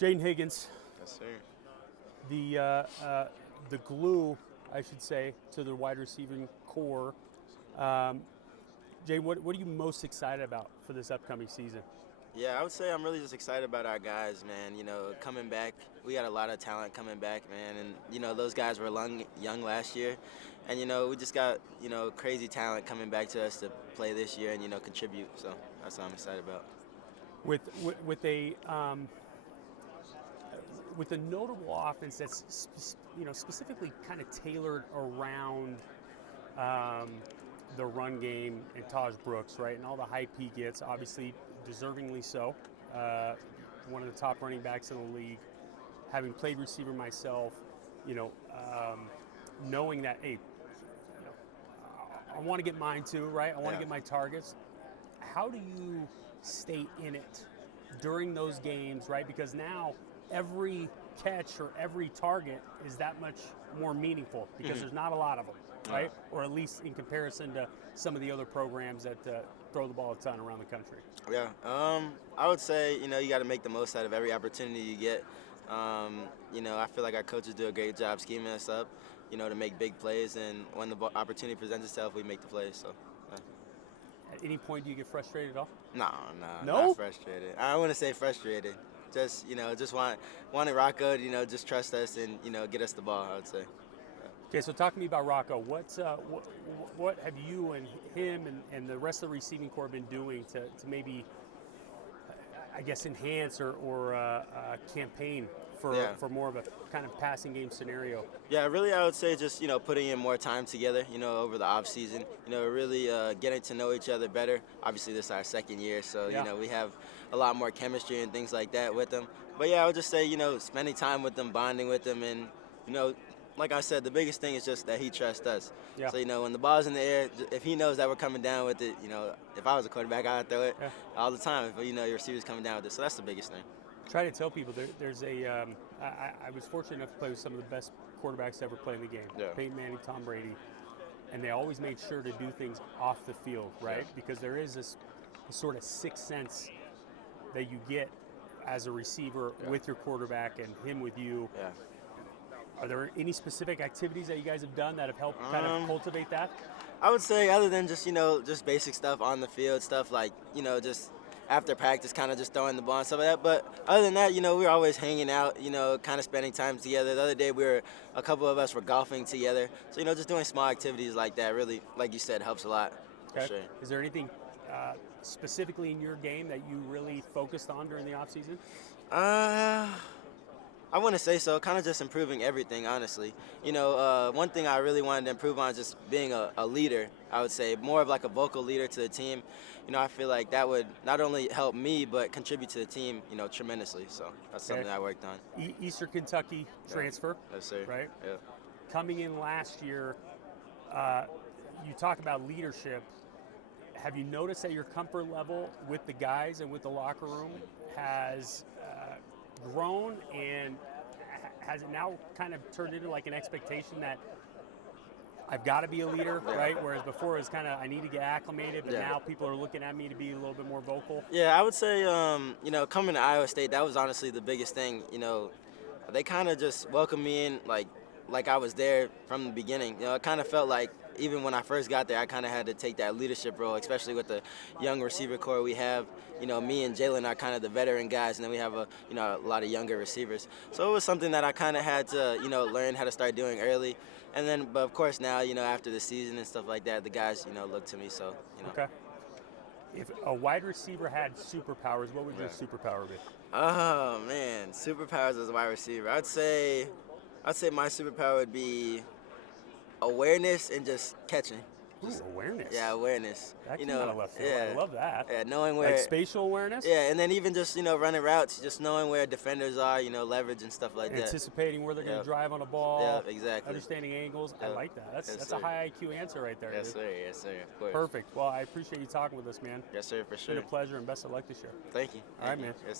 Jayden Higgins, Yes, sir. the glue, I should say, to the wide receiving core. Jay, what are you most excited about for this upcoming season? Yeah, I would say I'm really just excited about our guys, man. Coming back, we got a lot of talent coming back, man. And, those guys were young last year. And, we just got, crazy talent coming back to us to play this year and, contribute. So that's what I'm excited about. With a notable offense that's specifically kind of tailored around the run game and Taj Brooks, right, and all the hype he gets, obviously deservingly so. One of the top running backs in the league. Having played receiver myself, knowing that, hey, I want to get mine too, right? I want to get my targets. How do you stay in it during those games, right? Because now every catch or every target is that much more meaningful because there's not a lot of them, right? Or at least in comparison to some of the other programs that throw the ball a ton around the country. Yeah, I would say, you got to make the most out of every opportunity you get. I feel like our coaches do a great job scheming us up, to make big plays. And when the opportunity presents itself, we make the plays. So. At any point, do you get frustrated at all? No, not frustrated. I wouldn't say frustrated. Just, just wanted Rocco to, just trust us and, get us the ball, I would say. Okay, so talk to me about Rocco. What have you and him and the rest of the receiving corps been doing to maybe, I guess, enhance or campaign for more of a kind of passing game scenario? Yeah, really, I would say just, putting in more time together, over the off season, really getting to know each other better. Obviously, this is our second year, so, we have a lot more chemistry and things like that with them. But, yeah, I would just say, spending time with them, bonding with them, and, like I said, the biggest thing is just that he trusts us. Yeah. So, when the ball's in the air, if he knows that we're coming down with it, if I was a quarterback, I'd throw it all the time if, your receiver's coming down with it. So that's the biggest thing. Try to tell people there's I was fortunate enough to play with some of the best quarterbacks to ever play in the game. Yeah. Peyton Manning, Tom Brady. And they always made sure to do things off the field, right? Yeah. Because there is this sort of sixth sense that you get as a receiver with your quarterback and him with you. Yeah. Are there any specific activities that you guys have done that have helped kind of cultivate that? I would say other than just, just basic stuff on the field, stuff like, just after practice, kind of just throwing the ball and stuff like that. But other than that, we're always hanging out, kind of spending time together. The other day, a couple of us were golfing together. So, just doing small activities like that really, like you said, helps a lot. Okay. For sure. Is there anything specifically in your game that you really focused on during the offseason? I wouldn't say so. Kind of just improving everything, honestly. One thing I really wanted to improve on is just being a leader, I would say. More of like a vocal leader to the team. I feel like that would not only help me, but contribute to the team, tremendously. So that's something I worked on. Eastern Kentucky transfer. Yes, sir. Right? Yeah. Coming in last year, you talk about leadership. Have you noticed that your comfort level with the guys and with the locker room has grown, and has it now kind of turned into like an expectation that I've got to be a leader, right? Whereas before it was kind of I need to get acclimated, but now people are looking at me to be a little bit more vocal. Yeah, I would say, coming to Iowa State, that was honestly the biggest thing. They kind of just welcomed me in like I was there from the beginning. It kind of felt like even when I first got there, I kind of had to take that leadership role, especially with the young receiver core we have. Me and Jaylen are kind of the veteran guys, and then we have a lot of younger receivers. So it was something that I kind of had to, learn how to start doing early. And then, but of course now, after the season and stuff like that, the guys, look to me. So, Okay. If a wide receiver had superpowers, what would your superpower be? Oh man, superpowers as a wide receiver. I'd say my superpower would be awareness and just catching. Ooh, awareness. Yeah, awareness. That came out of left field. I love that. Yeah, knowing where. Like spatial awareness? Yeah, and then even just, running routes, just knowing where defenders are, leverage and stuff like that. Anticipating where they're going to drive on a ball. Yeah, exactly. Understanding angles. I like that. That's a high IQ answer right there. Yes, dude. sir. Yes, sir. Of course. Perfect. Well, I appreciate you talking with us, man. Yes, sir, for sure. It's been a pleasure, and best of luck this year. Thank you. All right, man. Yes, sir.